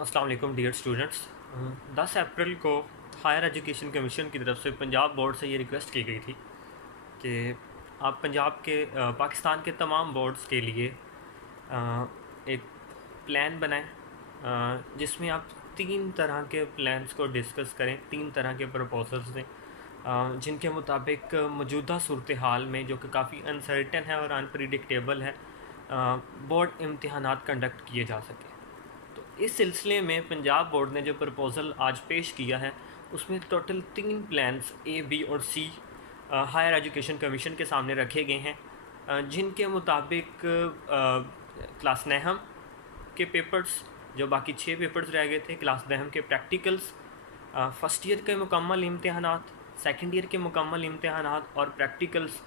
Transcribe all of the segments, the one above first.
अस्सलाम वालेकुम dear students. 10 अप्रैल को हायर एजुकेशन कमीशन की तरफ से पंजाब बोर्ड से ये रिक्वेस्ट की गई थी कि आप पंजाब के पाकिस्तान के तमाम बोर्ड्स के लिए एक प्लान बनाएं, जिसमें आप 3 तरह के प्लान्स को डिस्कस करें, 3 तरह के प्रपोजल्स दें, जिनके मुताबिक मौजूदा सूरत हाल में, जो कि काफ़ी अनसर्टन है और अनप्रिडिक्टेबल है, बोर्ड इम्तहानात कंडक्ट किए जा सकें। तो इस सिलसिले में पंजाब बोर्ड ने जो प्रपोज़ल आज पेश किया है, उसमें टोटल 3 प्लान्स ए, बी और सी हायर एजुकेशन कमीशन के सामने रखे गए हैं, जिनके मुताबिक क्लास नहम के पेपर्स, जो बाकी 6 पेपर्स रह गए थे, क्लास नहम के प्रैक्टिकल्स, फ़र्स्ट ईयर के मुकम्मल इम्तहानात, सेकेंड ईयर के मुकम्मल इम्तहानात और प्रैक्टिकल्स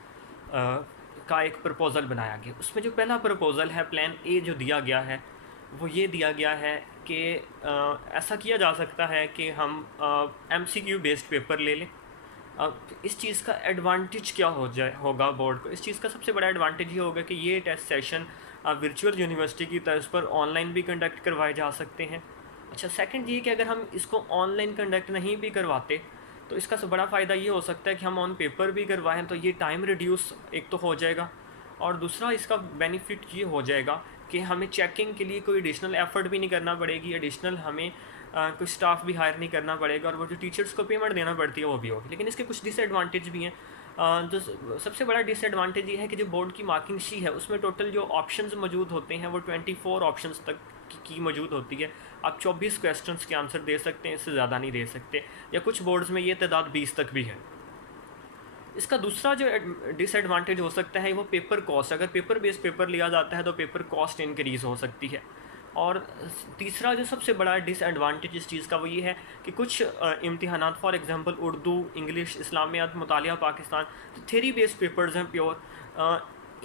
का एक प्रपोज़ल बनाया गया। उसमें जो पहला प्रपोज़ल है, प्लान ए जो दिया गया है, वो ये दिया गया है कि ऐसा किया जा सकता है कि हम MCQ बेस्ड पेपर ले लें। अब इस चीज़ का एडवांटेज क्या होगा बोर्ड को? इस चीज़ का सबसे बड़ा एडवांटेज ये होगा कि ये टेस्ट सेशन वर्चुअल यूनिवर्सिटी की तर्ज पर ऑनलाइन भी कंडक्ट करवाए जा सकते हैं। अच्छा, सेकंड ये कि अगर हम इसको ऑनलाइन कंडक्ट नहीं भी करवाते, तो इसका सब बड़ा फ़ायदा ये हो सकता है कि हम ऑन पेपर भी करवाएं, तो ये टाइम रिड्यूस एक तो हो जाएगा, और दूसरा इसका बेनिफिट ये हो जाएगा कि हमें चेकिंग के लिए कोई एडिशनल एफ़र्ट भी नहीं करना पड़ेगी, एडिशनल हमें कोई स्टाफ भी हायर नहीं करना पड़ेगा, और वो जो टीचर्स को पेमेंट देना पड़ती है वो भी होगी। लेकिन इसके कुछ डिसएडवांटेज भी हैं। जो सबसे बड़ा डिसएडवांटेज ये है कि जो बोर्ड की मार्किंग शी है, उसमें टोटल जो ऑप्शंस मौजूद होते हैं वो 24 ऑप्शंस तक की मौजूद होती है। आप 24 क्वेश्चंस के आंसर दे सकते हैं, इससे ज़्यादा नहीं दे सकते, या कुछ बोर्ड्स में ये तादाद 20 तक भी है। इसका दूसरा जो डिसएडवांटेज हो सकता है वो पेपर कॉस्ट। अगर पेपर बेस्ड पेपर लिया जाता है तो पेपर कॉस्ट इंक्रीज़ हो सकती है। और तीसरा जो सबसे बड़ा डिसएडवांटेज इस चीज़ का वो ये है कि कुछ इम्तिहानात, फॉर एग्जांपल उर्दू, इंग्लिश, इस्लामियात, मुतालिया पाकिस्तान, तो थ्योरी बेस्ड पेपर्स हैं प्योर,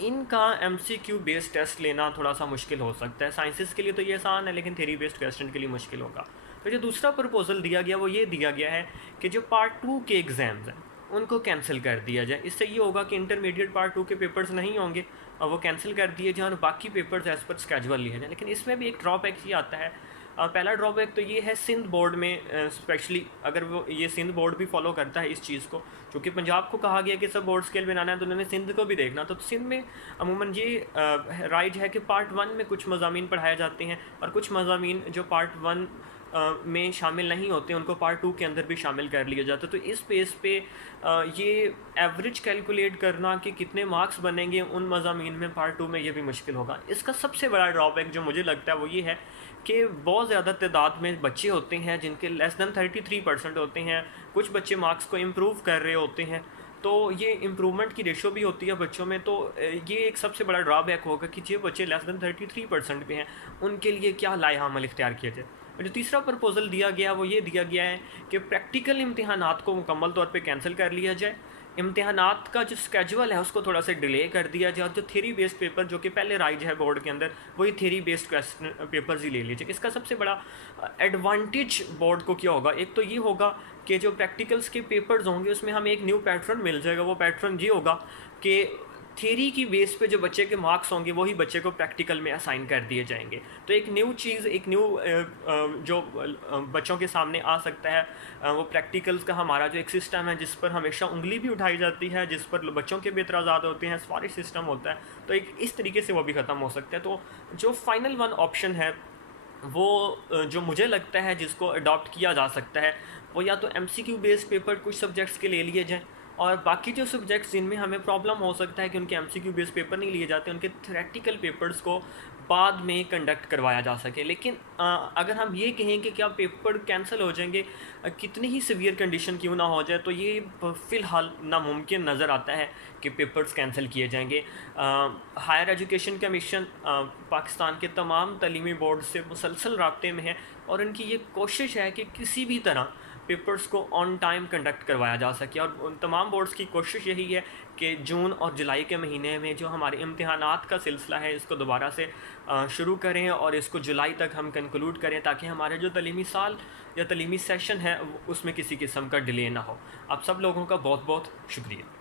इनका MCQ बेस्ड टेस्ट लेना थोड़ा सा मुश्किल हो सकता है। साइंसेस के लिए तो ये आसान है, लेकिन थ्योरी बेस्ड क्वेश्चन के लिए मुश्किल होगा। तो जो दूसरा प्रपोजल दिया गया वो ये दिया गया है कि जो पार्ट 2 के एग्ज़ाम्स हैं उनको कैंसिल कर दिया जाए। इससे ये होगा कि इंटरमीडिएट पार्ट 2 के पेपर्स नहीं होंगे और वो कैंसिल कर दिए जाएँ और बाकी पेपर्स एज़ पर स्केजुअल लिए जाएँ। लेकिन इसमें भी एक ड्रॉबैक ये आता है। पहला ड्रॉबैक तो ये है, सिंध बोर्ड में स्पेशली अगर वो ये सिंध बोर्ड भी फॉलो करता है इस चीज़ को, क्योंकि पंजाब को कहा गया कि सब बोर्ड स्केल बनाना है, तो उन्होंने सिंध को भी देखना। तो सिंध में अमूमन ये राइज है कि पार्ट 1 में कुछ मज़ामीन पढ़ाए जाते हैं, और कुछ मज़ामीन जो पार्ट 1 में शामिल नहीं होते उनको पार्ट 2 के अंदर भी शामिल कर लिया जाता है। तो इस बेस पे ये एवरेज कैलकुलेट करना कि कितने मार्क्स बनेंगे उन मज़ामीन में पार्ट 2 में, ये भी मुश्किल होगा। इसका सबसे बड़ा ड्रॉबैक जो मुझे लगता है वो ये है कि बहुत ज़्यादा तादाद में बच्चे होते हैं जिनके लेस दैन 33% होते हैं। कुछ बच्चे मार्क्स को इम्प्रूव कर रहे होते हैं, तो ये इम्प्रूवमेंट की रेशो भी होती है बच्चों में। तो ये एक सबसे बड़ा ड्रॉबैक होगा कि जो बच्चे लेस दैन 33% पे हैं उनके लिए क्या लाया अमल इख्तियार किया जाए। और जो तीसरा प्रपोज़ल दिया गया वो ये दिया गया है कि प्रैक्टिकल इम्तिहानात को मुकम्मल तौर पे कैंसिल कर लिया जाए, इम्तिहानात का जो स्केजुअल है उसको थोड़ा सा डिले कर दिया जाए, और जो थ्योरी बेस्ड पेपर जो कि पहले राइज है बोर्ड के अंदर, वही थ्योरी बेस्ड क्वेश्चन पेपर्स ही ले लीजिए। इसका सबसे बड़ा एडवांटेज बोर्ड को क्या होगा? एक तो ये होगा कि जो प्रैक्टिकल्स के पेपर्स होंगे उसमें हमें एक न्यू पैटर्न मिल जाएगा। वो पैटर्न ये होगा कि थ्योरी की बेस पे जो बच्चे के मार्क्स होंगे वही बच्चे को प्रैक्टिकल में असाइन कर दिए जाएंगे। तो एक न्यू चीज़, एक न्यू जो बच्चों के सामने आ सकता है, वो प्रैक्टिकल्स का हमारा जो एक सिस्टम है जिस पर हमेशा उंगली भी उठाई जाती है, जिस पर बच्चों के भी एतराज़ात होते हैं, सिफारिश सिस्टम होता है, तो एक इस तरीके से वो भी ख़त्म हो सकता है। तो जो फाइनल वन ऑप्शन है वो जो मुझे लगता है जिसको अडॉप्ट किया जा सकता है, वो या तो MCQ बेस्ड पेपर कुछ सब्जेक्ट्स के ले लिए जाएँ, और बाकी जो सब्जेक्ट्स जिनमें हमें प्रॉब्लम हो सकता है कि उनके MCQ बेस्ड पेपर नहीं लिए जाते, उनके थ्योरेटिकल पेपर्स को बाद में कंडक्ट करवाया जा सके। लेकिन अगर हम ये कहें कि क्या पेपर कैंसिल हो जाएंगे, कितनी ही सीवियर कंडीशन क्यों ना हो जाए, तो ये फ़िलहाल नामुमकिन नज़र आता है कि पेपर्स कैंसिल किए जाएंगे। हायर एजुकेशन कमीशन पाकिस्तान के तमाम तलीमी बोर्ड से मुसलसल राब्ते में है, और उनकी ये कोशिश है कि किसी भी तरह पेपर्स को ऑन टाइम कंडक्ट करवाया जा सके। और उन तमाम बोर्ड्स की कोशिश यही है कि जून और जुलाई के महीने में जो हमारे इम्तिहानात का सिलसिला है इसको दोबारा से शुरू करें और इसको जुलाई तक हम कंक्लूड करें, ताकि हमारे जो तलीमी साल या तलीमी सेशन है उसमें किसी किस्म का डिले ना हो। आप सब लोगों का बहुत बहुत शुक्रिया।